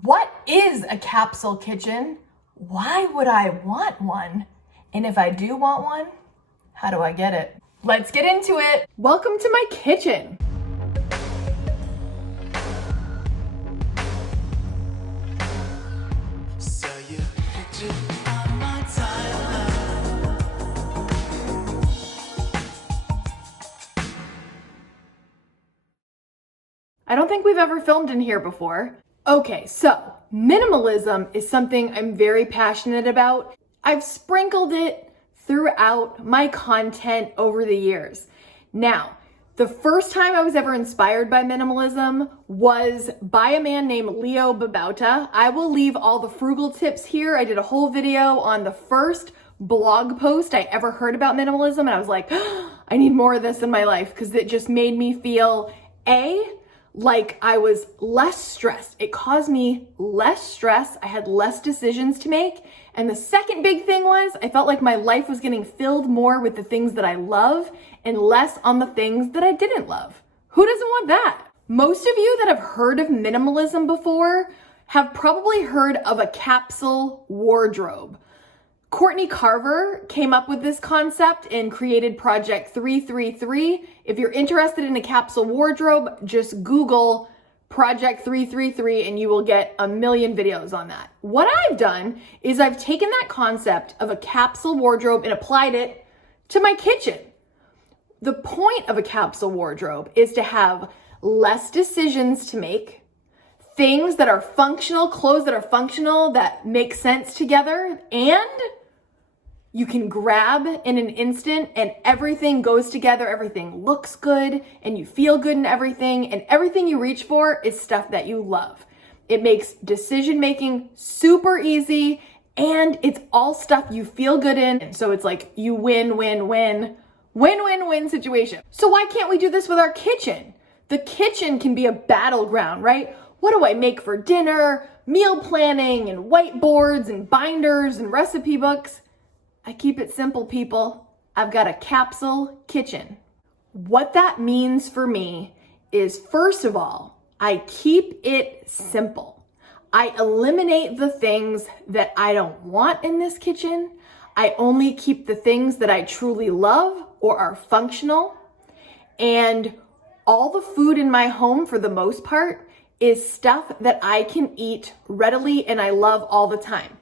What is a capsule kitchen? Why would I want one? And if I do want one, how do I get it? Let's get into it. Welcome to my kitchen. I don't think we've ever filmed in here before. Okay, so minimalism is something I'm very passionate about. I've sprinkled it throughout my content over the years. Now, the first time I was ever inspired by minimalism was by a man named Babauta. I will leave all the frugal tips here. I did a whole video on the first blog post I ever heard about minimalism, and I was like, I need more of this in my life because it just made me feel like I was less stressed. It caused me less stress. I had less decisions to make. And the second big thing was I felt like my life was getting filled more with the things that I love and less on the things that I didn't love. Who doesn't want that? Most of you that have heard of minimalism before have probably heard of a capsule wardrobe. Courtney Carver came up with this concept and created Project 333. If you're interested in a capsule wardrobe, just Google Project 333 and you will get a million videos on that. What I've done is I've taken that concept of a capsule wardrobe and applied it to my kitchen. The point of a capsule wardrobe is to have less decisions to make, things that are functional, clothes that are functional, that make sense together, and you can grab in an instant and everything goes together, everything looks good, and you feel good in everything, and everything you reach for is stuff that you love. It makes decision-making super easy, and it's all stuff you feel good in, so it's like you win, win, win, win-win-win situation. So why can't we do this with our kitchen? The kitchen can be a battleground, right? What do I make for dinner? Meal planning and whiteboards and binders and recipe books. I keep it simple, people. I've got a capsule kitchen. What that means for me is, first of all, I keep it simple. I eliminate the things that I don't want in this kitchen. I only keep the things that I truly love or are functional. And all the food in my home, for the most part, is stuff that I can eat readily and I love all the time.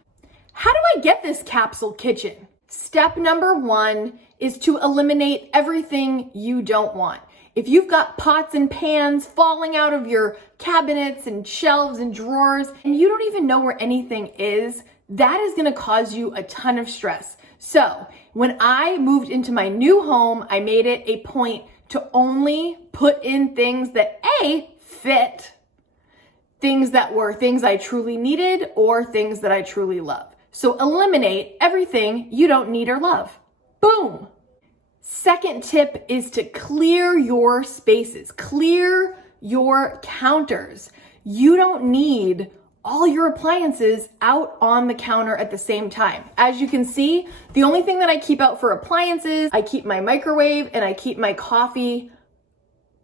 How do I get this capsule kitchen? Step number one is to eliminate everything you don't want. If you've got pots and pans falling out of your cabinets and shelves and drawers, and you don't even know where anything is, that is gonna cause you a ton of stress. So when I moved into my new home, I made it a point to only put in things that fit, things that were things I truly needed or things that I truly love. So eliminate everything you don't need or love. Boom. Second tip is to clear your spaces, clear your counters. You don't need all your appliances out on the counter at the same time. As you can see, the only thing that I keep out for appliances, I keep my microwave and I keep my coffee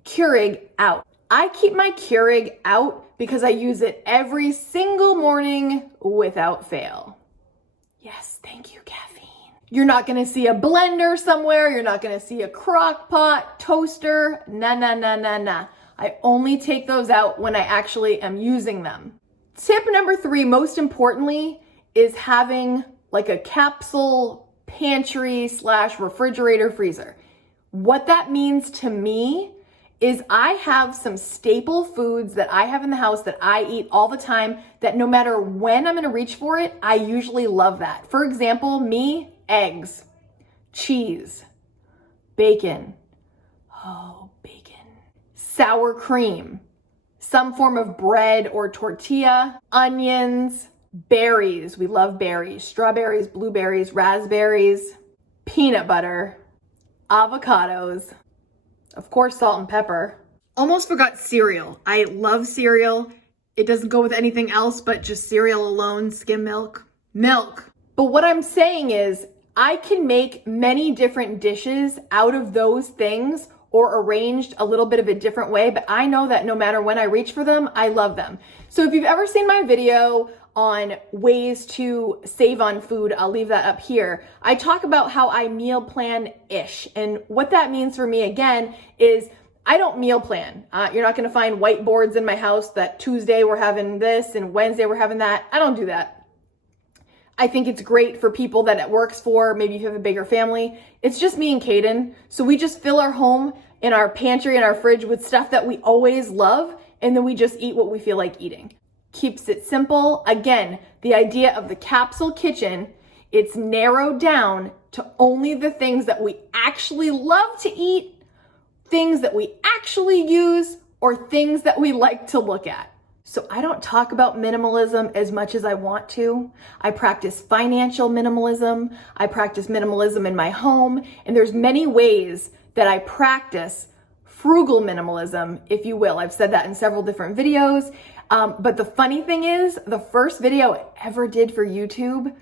Keurig out. I keep my Keurig out because I use it every single morning without fail. Yes, thank you, caffeine. You're not gonna see a blender somewhere. You're not gonna see a crock pot, toaster. Nah. I only take those out when I actually am using them. Tip number 3, most importantly, is having like a capsule pantry / refrigerator freezer. What that means to me is I have some staple foods that I have in the house that I eat all the time that no matter when I'm gonna reach for it, I usually love that. For example, me, eggs, cheese, bacon, sour cream, some form of bread or tortilla, onions, berries, we love berries, strawberries, blueberries, raspberries, peanut butter, avocados, of course, salt and pepper. Almost forgot cereal. I love cereal. It doesn't go with anything else but just cereal alone, skim milk. But what I'm saying is I can make many different dishes out of those things, or arranged a little bit of a different way, but I know that no matter when I reach for them, I love them. So if you've ever seen my video on ways to save on food, I'll leave that up here. I talk about how I meal plan-ish, and what that means for me, again, is I don't meal plan. You're not gonna find whiteboards in my house that Tuesday we're having this and Wednesday we're having that. I don't do that. I think it's great for people that it works for. Maybe if you have a bigger family. It's just me and Kaden. So we just fill our home and our pantry and our fridge with stuff that we always love, and then we just eat what we feel like eating. Keeps it simple. Again, the idea of the capsule kitchen, it's narrowed down to only the things that we actually love to eat, things that we actually use, or things that we like to look at. So I don't talk about minimalism as much as I want to. I practice financial minimalism. I practice minimalism in my home. And there's many ways that I practice frugal minimalism, if you will. I've said that in several different videos. But the funny thing is, the first video I ever did for YouTube,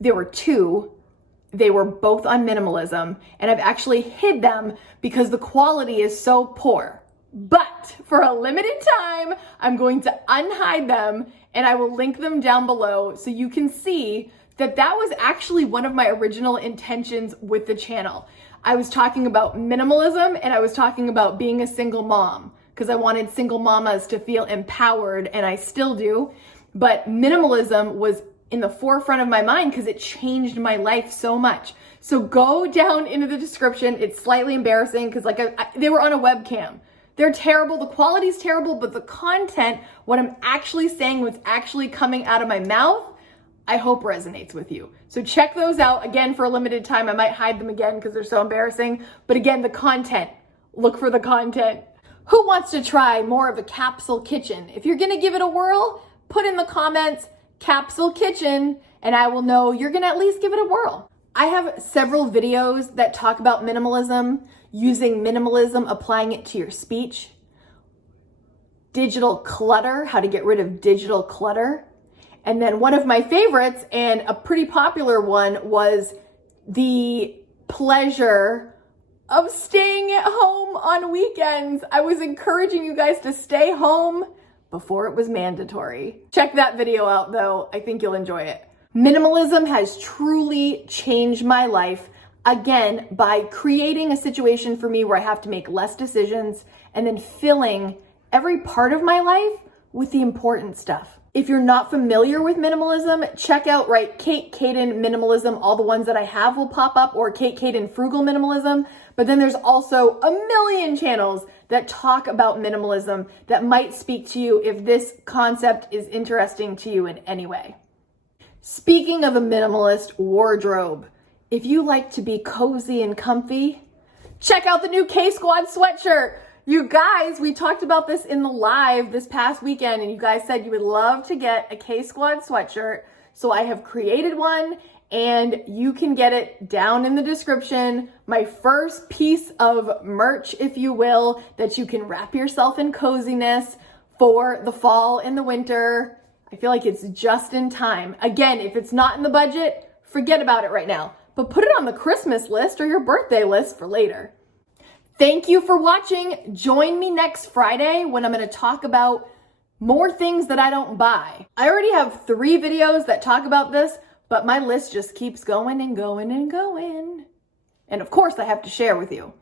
there were two. They were both on minimalism. And I've actually hid them because the quality is so poor. But for a limited time, I'm going to unhide them and I will link them down below so you can see that that was actually one of my original intentions with the channel. I was talking about minimalism and I was talking about being a single mom because I wanted single mamas to feel empowered, and I still do. But minimalism was in the forefront of my mind because it changed my life so much. So go down into the description. It's slightly embarrassing because they were on a webcam. They're terrible, the quality's terrible, but the content, what I'm actually saying, what's actually coming out of my mouth, I hope resonates with you. So check those out. Again, for a limited time, I might hide them again because they're so embarrassing. But again, the content, look for the content. Who wants to try more of a capsule kitchen? If you're gonna give it a whirl, put in the comments, capsule kitchen, and I will know you're gonna at least give it a whirl. I have several videos that talk about minimalism, using minimalism, applying it to your speech, digital clutter, how to get rid of digital clutter. And then one of my favorites, and a pretty popular one, was the pleasure of staying at home on weekends. I was encouraging you guys to stay home before it was mandatory. Check that video out though, I think you'll enjoy it. Minimalism has truly changed my life, again, by creating a situation for me where I have to make less decisions and then filling every part of my life with the important stuff. If you're not familiar with minimalism, check out Kaden Minimalism. All the ones that I have will pop up, or Kaden Frugal Minimalism. But then there's also a million channels that talk about minimalism that might speak to you if this concept is interesting to you in any way. Speaking of a minimalist wardrobe, if you like to be cozy and comfy, check out the new K.A.T.E sweatshirt. You guys, we talked about this in the live this past weekend, and you guys said you would love to get a K.A.T.E sweatshirt. So I have created one, and you can get it down in the description. My first piece of merch, if you will, that you can wrap yourself in coziness for the fall and the winter. I feel like it's just in time. Again, if it's not in the budget, forget about it right now. But put it on the Christmas list or your birthday list for later. Thank you for watching. Join me next Friday when I'm going to talk about more things that I don't buy. I already have 3 videos that talk about this, but my list just keeps going and going and going. And of course, I have to share with you.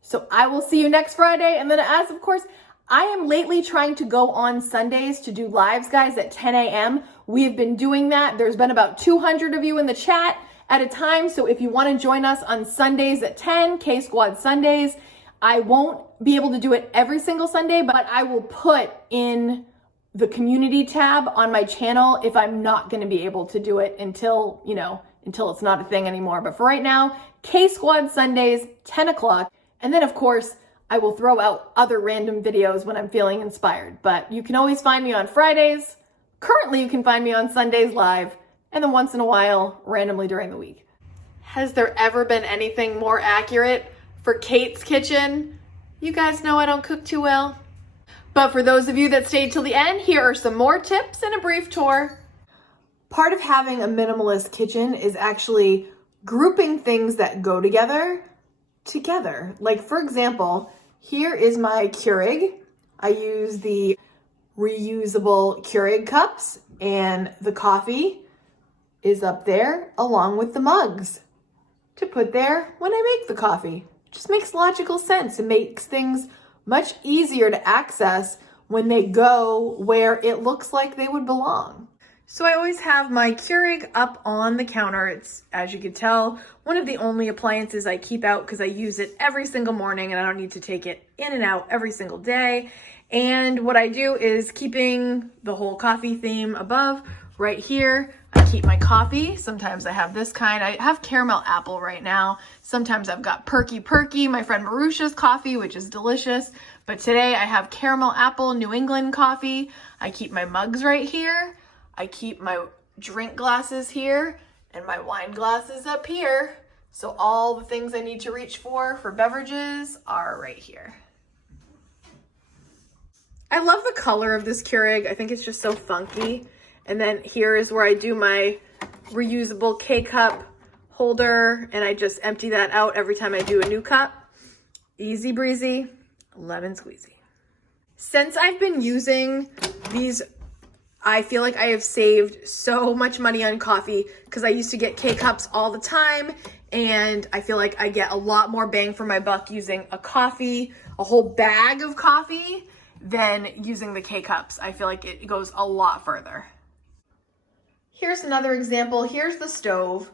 So I will see you next Friday. And then as of course, I am lately trying to go on Sundays to do lives, guys, at 10 a.m. We have been doing that. There's been about 200 of you in the chat at a time. So if you want to join us on Sundays at 10, K-Squad Sundays, I won't be able to do it every single Sunday, but I will put in the community tab on my channel if I'm not going to be able to do it until it's not a thing anymore. But for right now, K-Squad Sundays, 10 o'clock. And then of course, I will throw out other random videos when I'm feeling inspired. But you can always find me on Fridays. Currently, you can find me on Sundays live, and then once in a while, randomly during the week. Has there ever been anything more accurate for Kate's kitchen? You guys know I don't cook too well. But for those of you that stayed till the end, here are some more tips and a brief tour. Part of having a minimalist kitchen is actually grouping things that go together together. Like for example, here is my Keurig. I use the reusable Keurig cups, and the coffee is up there along with the mugs to put there when I make the coffee. Just makes logical sense. It makes things much easier to access when they go where it looks like they would belong. So I always have my Keurig up on the counter. It's, as you can tell, one of the only appliances I keep out because I use it every single morning and I don't need to take it in and out every single day. And what I do is keeping the whole coffee theme above right here. I keep my coffee. Sometimes I have this kind. I have caramel apple right now. Sometimes I've got perky, my friend Marusha's coffee, which is delicious. But today I have caramel apple New England coffee. I keep my mugs right here. I keep my drink glasses here and my wine glasses up here. So all the things I need to reach for beverages are right here. I love the color of this Keurig. I think it's just so funky. And then here is where I do my reusable K-cup holder, and I just empty that out every time I do a new cup. Easy breezy, lemon squeezy. Since I've been using these, I feel like I have saved so much money on coffee because I used to get K-cups all the time, and I feel like I get a lot more bang for my buck using a whole bag of coffee, than using the K-cups. I feel like it goes a lot further. Here's another example. Here's the stove.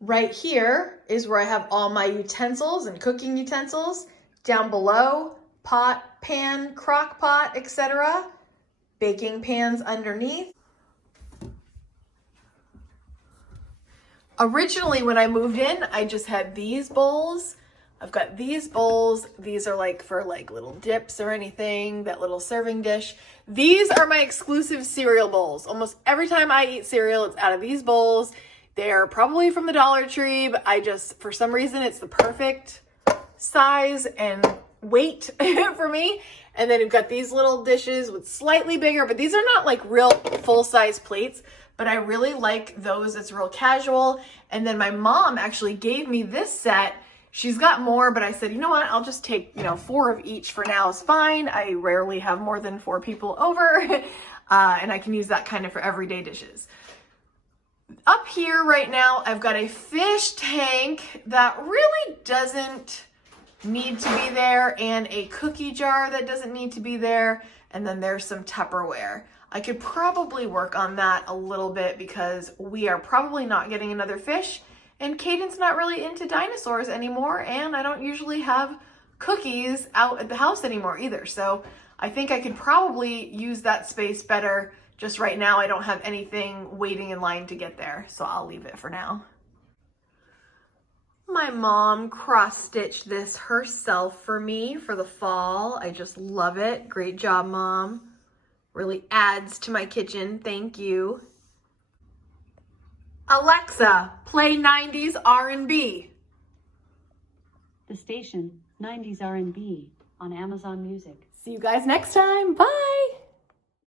Right here is where I have all my utensils and cooking utensils. Down below, pot, pan, crock pot, etc. Baking pans underneath. Originally, when I moved in, I just had these bowls. I've got these bowls. These are like for like little dips or anything, that little serving dish. These are my exclusive cereal bowls. Almost every time I eat cereal, it's out of these bowls. They're probably from the Dollar Tree, but for some reason, it's the perfect size and weight for me. And then we've got these little dishes with slightly bigger, but these are not like real full-size plates, but I really like those. It's real casual. And then my mom actually gave me this set. She's got more, but I said, you know what? I'll just take, 4 of each for now is fine. I rarely have more than 4 people over, and I can use that kind of for everyday dishes. Up here right now, I've got a fish tank that really doesn't need to be there, and a cookie jar that doesn't need to be there, and then there's some Tupperware. I could probably work on that a little bit because we are probably not getting another fish. And Kaden's not really into dinosaurs anymore, and I don't usually have cookies out at the house anymore either. So I think I could probably use that space better. Just right now, I don't have anything waiting in line to get there, so I'll leave it for now. My mom cross-stitched this herself for me for the fall. I just love it. Great job, Mom. Really adds to my kitchen. Thank you. Alexa, play 90s R&B. The station, 90s R&B on Amazon Music. See you guys next time. Bye.